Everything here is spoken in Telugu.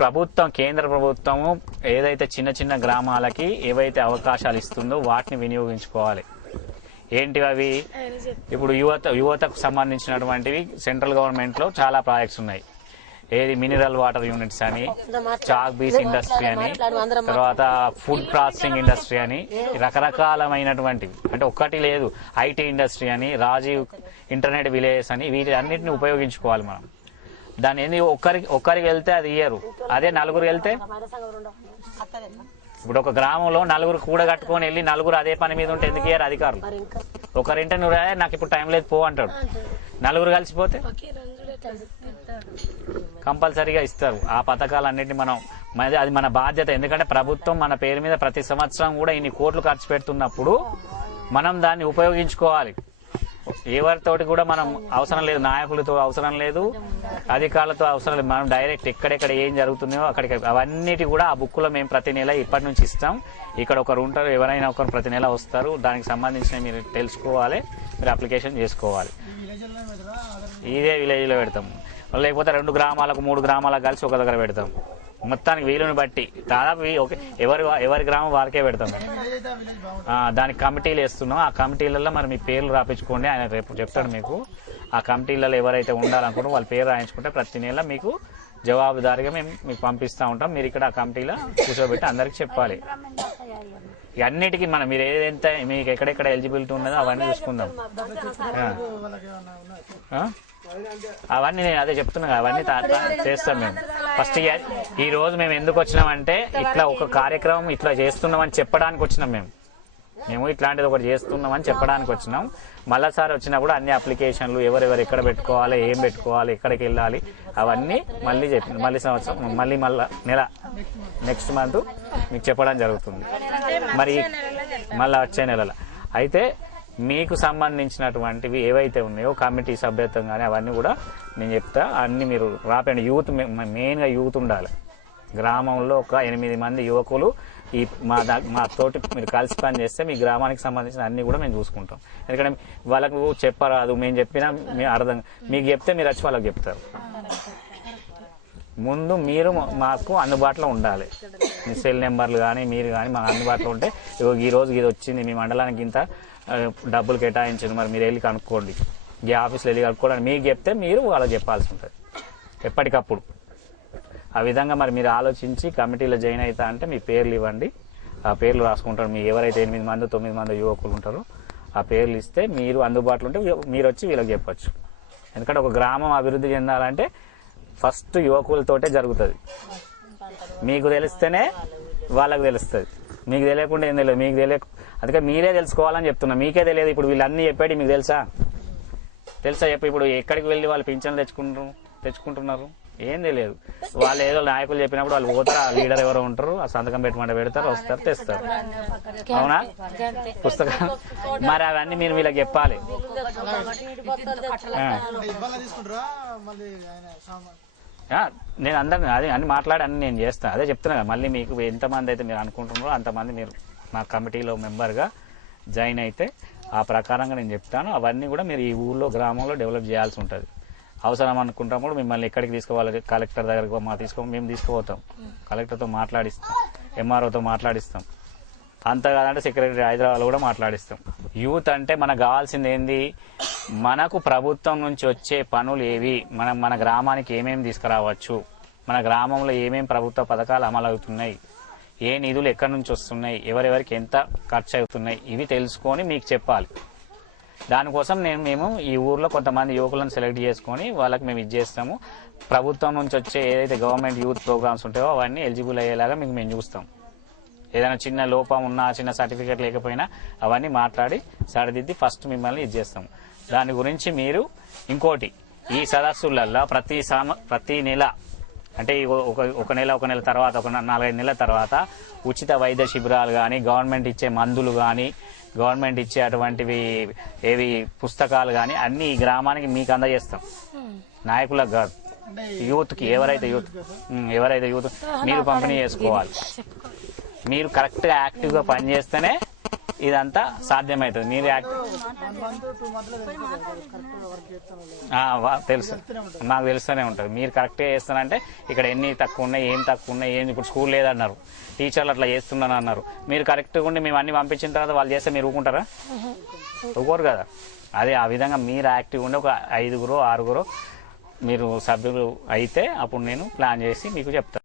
ప్రభుత్వం కేంద్ర ప్రభుత్వము ఏదైతే చిన్న చిన్న గ్రామాలకి ఏవైతే అవకాశాలు ఇస్తుందో వాటిని వినియోగించుకోవాలి. ఏంటివి అవి? ఇప్పుడు యువతకు సంబంధించినటువంటివి సెంట్రల్ గవర్నమెంట్ లో చాలా ప్రాజెక్ట్స్ ఉన్నాయి. ఏది మినరల్ వాటర్ యూనిట్స్ అని, చాక్ బీస్ ఇండస్ట్రీ అని, తర్వాత ఫుడ్ ప్రాసెసింగ్ ఇండస్ట్రీ అని, రకరకాలమైనటువంటివి. అంటే ఒక్కటి లేదు, ఐటీ ఇండస్ట్రీ అని, రాజీవ్ ఇంటర్నెట్ విలేజెస్ అని, వీటి అన్నిటిని ఉపయోగించుకోవాలి మనం. దాని ఏంది ఒక్కరికి వెళ్తే అది ఇయ్యరు, అదే నలుగురు వెళ్తే. ఇప్పుడు ఒక గ్రామంలో నలుగురు కూడగట్టుకొని వెళ్ళి నలుగురు అదే పని మీద ఉంటే ఎందుకు ఇయ్యారు అధికారులు? ఒకరింటే నువ్వు నాకు ఇప్పుడు టైం లేదు పో అంటాడు. నలుగురు కలిసిపోతే కంపల్సరీగా ఇస్తారు. ఆ పథకాలన్నింటినీ మనం అది మన బాధ్యత. ఎందుకంటే ప్రభుత్వం మన పేరు మీద ప్రతి సంవత్సరం కూడా ఇన్ని కోట్లు ఖర్చు పెడుతున్నప్పుడు మనం దాన్ని ఉపయోగించుకోవాలి. ఎవరితోటి కూడా మనం అవసరం లేదు, నాయకులతో అవసరం లేదు, అధికారులతో అవసరం లేదు. మనం డైరెక్ట్ ఎక్కడెక్కడ ఏం జరుగుతుందో అక్కడికి అవన్నిటి కూడా ఆ బుక్ లో మేము ప్రతి నెల ఇప్పటి నుంచి ఇస్తాం. ఇక్కడ ఒకరు ఉంటారు, ఎవరైనా ఒకరు ప్రతి నెల వస్తారు. దానికి సంబంధించిన మీరు తెలుసుకోవాలి, మీరు అప్లికేషన్ చేసుకోవాలి. ఇదే విలేజ్ లో పెడతాం, లేకపోతే 2 గ్రామాలకు 3 గ్రామాలకు కలిసి ఒక దగ్గర పెడతాం. మొత్తానికి వీలుని బట్టి దాదాపు ఎవరి గ్రామం వారికే పెడతాం. దానికి కమిటీలు వేస్తున్నాం. ఆ కమిటీలలో మరి మీ పేర్లు రాపించుకోండి, ఆయన రేపు చెప్తాడు మీకు. ఆ కమిటీలలో ఎవరైతే ఉండాలనుకుంటారో వాళ్ళ పేరు రాయించుకుంటే ప్రతి నెల మీకు జవాబుదారీగా మేము మీకు పంపిస్తూ ఉంటాం. మీరు ఇక్కడ ఆ కమిటీలో కూర్చోబెట్టి అందరికి చెప్పాలి. అన్నిటికీ మీరు ఏదైతే మీకు ఎక్కడెక్కడ ఎలిజిబిలిటీ ఉన్నదో అవన్నీ చూసుకుందాం. అవన్నీ నేను అదే చెప్తున్నా, అవన్నీ చేస్తాం మేము. ఫస్ట్ ఈ రోజు మేము ఎందుకు వచ్చినామంటే ఇట్లా ఒక కార్యక్రమం ఇట్లా చేస్తున్నామని చెప్పడానికి వచ్చినాం. మేము ఇట్లాంటిది ఒకటి చేస్తున్నామని చెప్పడానికి వచ్చినాం. మళ్ళీసారి వచ్చినప్పుడు అన్ని అప్లికేషన్లు ఎవరెవరు ఎక్కడ పెట్టుకోవాలి, ఏం పెట్టుకోవాలి, ఎక్కడికి వెళ్ళాలి అవన్నీ మళ్ళీ సంవత్సరం మళ్ళీ నెల నెక్స్ట్ మంత్ మీకు చెప్పడం జరుగుతుంది. మరి మళ్ళీ వచ్చే నెలలో అయితే మీకు సంబంధించినటువంటివి ఏవైతే ఉన్నాయో కమిటీ సభ్యత్వం కానీ అవన్నీ కూడా నేను చెప్తా. అన్ని మీరు రాపండి. యూత్ మెయిన్గా యూత్ ఉండాలి. గ్రామంలో ఒక 8 మంది యువకులు మా తోటి మీరు కలిసి పని చేస్తే మీ గ్రామానికి సంబంధించిన అన్ని కూడా మేము చూసుకుంటాం. ఎందుకంటే వాళ్ళకు చెప్పరాదు, మేము చెప్పినా మీకు చెప్తే మీరు వచ్చి వాళ్ళకి చెప్తారు. ముందు మీరు మాకు అందుబాటులో ఉండాలి. మీ సెల్ నెంబర్లు కానీ మీరు కానీ మాకు అందుబాటులో ఉంటే ఈ రోజు ఇది వచ్చింది, మీ మండలానికి ఇంత డబ్బులు కేటాయించండి, మరి మీరు వెళ్ళి కనుక్కోండి, ఈ ఆఫీస్లో వెళ్ళి కనుక్కోండి మీకు చెప్తే మీరు వాళ్ళకి చెప్పాల్సి ఉంటుంది ఎప్పటికప్పుడు. ఆ విధంగా మరి మీరు ఆలోచించి కమిటీలో జాయిన్ అవుతా అంటే మీ పేర్లు ఇవ్వండి. ఆ పేర్లు రాసుకుంటారు. మీ ఎవరైతే 8 మంది 9 మంది యువకులు ఉంటారో ఆ పేర్లు ఇస్తే మీరు అందుబాటులో ఉంటే మీరు వచ్చి వీళ్ళకి చెప్పచ్చు. ఎందుకంటే ఒక గ్రామం అభివృద్ధి చెందాలంటే ఫస్ట్ యువకులతోటే జరుగుతుంది. మీకు తెలిస్తేనే వాళ్ళకి తెలుస్తుంది. మీకు తెలియకుండా ఏం తెలియదు. మీకు అందుకే మీరే తెలుసుకోవాలని చెప్తున్నా. మీకే తెలియదు. ఇప్పుడు వీళ్ళన్నీ చెప్పాడు మీకు తెలుసా చెప్పి ఇప్పుడు ఎక్కడికి వెళ్ళి వాళ్ళు పింఛన్లు తెచ్చుకుంటున్నారు ఏం తెలియదు. వాళ్ళు ఏదో నాయకులు చెప్పినప్పుడు వాళ్ళు పోతారు, ఆ లీడర్ ఎవరో ఉంటారు, ఆ సంతకం పెట్టమంటే పెడతారు, వస్తారు, తెస్తారు. అవునా? పుస్తకం మరి అవన్నీ మీరు వీళ్ళకి చెప్పాలి. నేను అందరినీ అన్ని మాట్లాడి అన్ని నేను చేస్తాను. అదే చెప్తున్నా. మళ్ళీ మీకు ఎంతమంది అయితే మీరు అనుకుంటున్నారో అంతమంది మీరు మా కమిటీలో మెంబర్గా జాయిన్ అయితే ఆ ప్రకారంగా నేను చెప్తాను. అవన్నీ కూడా మీరు ఈ ఊళ్ళో గ్రామంలో డెవలప్ చేయాల్సి ఉంటుంది. అవసరం అనుకుంటాము మిమ్మల్ని ఎక్కడికి తీసుకోవాలి, కలెక్టర్ దగ్గరకు మేము తీసుకుపోతాం, కలెక్టర్తో మాట్లాడిస్తాం, ఎంఆర్ఓతో మాట్లాడిస్తాం. అంత కాదంటే సెక్రటరీ హైదరాబాద్లో కూడా మాట్లాడిస్తాం. యూత్ అంటే మనకు కావాల్సింది ఏంది? మనకు ప్రభుత్వం నుంచి వచ్చే పనులు ఏవి, మన గ్రామానికి ఏమేమి తీసుకురావచ్చు, మన గ్రామంలో ఏమేమి ప్రభుత్వ పథకాలు అమలు అవుతున్నాయి, ఏ నిధులు ఎక్కడి నుంచి వస్తున్నాయి, ఎవరెవరికి ఎంత ఖర్చు అవుతున్నాయి, ఇవి తెలుసుకొని మీకు చెప్పాలి. దానికోసం మేము ఈ ఊర్లో కొంతమంది యువకులను సెలెక్ట్ చేసుకొని వాళ్ళకి మేము ఇచ్చేస్తాము. ప్రభుత్వం నుంచి వచ్చే ఏదైతే గవర్నమెంట్ యూత్ ప్రోగ్రామ్స్ ఉంటాయో అవన్నీ ఎలిజిబుల్ అయ్యేలాగా మేము చూస్తాం. ఏదైనా చిన్న లోపం ఉన్నా, చిన్న సర్టిఫికేట్ లేకపోయినా అవన్నీ మాట్లాడి సరిదిద్ది ఫస్ట్ మిమ్మల్ని ఇచ్చేస్తాం. దాని గురించి మీరు ఇంకోటి, ఈ సదస్సులలో ప్రతి నెల అంటే ఒక నెల తర్వాత, ఒక 4-5 నెలల తర్వాత ఉచిత వైద్య శిబిరాలు కానీ, గవర్నమెంట్ ఇచ్చే మందులు కానీ, గవర్నమెంట్ ఇచ్చే అటువంటివి ఏవి పుస్తకాలు కానీ అన్ని ఈ గ్రామానికి మీకు అందజేస్తాం. నాయకులకు కాదు, యూత్కి. ఎవరైతే యూత్ మీరు పంపిణీ చేసుకోవాలి. మీరు కరెక్ట్గా యాక్టివ్గా పనిచేస్తేనే ఇదంతా సాధ్యమవుతుంది. మీరు తెలుసు, నాకు తెలుస్తూనే ఉంటుంది. మీరు కరెక్ట్గా చేస్తానంటే ఇక్కడ ఎన్ని తక్కువ ఉన్నాయి, ఏం తక్కువ ఉన్నాయి, ఏం ఇప్పుడు స్కూల్ లేదన్నారు, టీచర్లు అట్లా చేస్తున్నాను అన్నారు. మీరు కరెక్ట్గా ఉండి మేము అన్ని పంపించిన తర్వాత వాళ్ళు చేస్తే మీరు ఊరుకుంటారా? ఊరుకోరు కదా. అదే ఆ విధంగా మీరు యాక్టివ్ ఉండి ఒక 5 6 మీరు సభ్యులు అయితే అప్పుడు నేను ప్లాన్ చేసి మీకు చెప్తాను.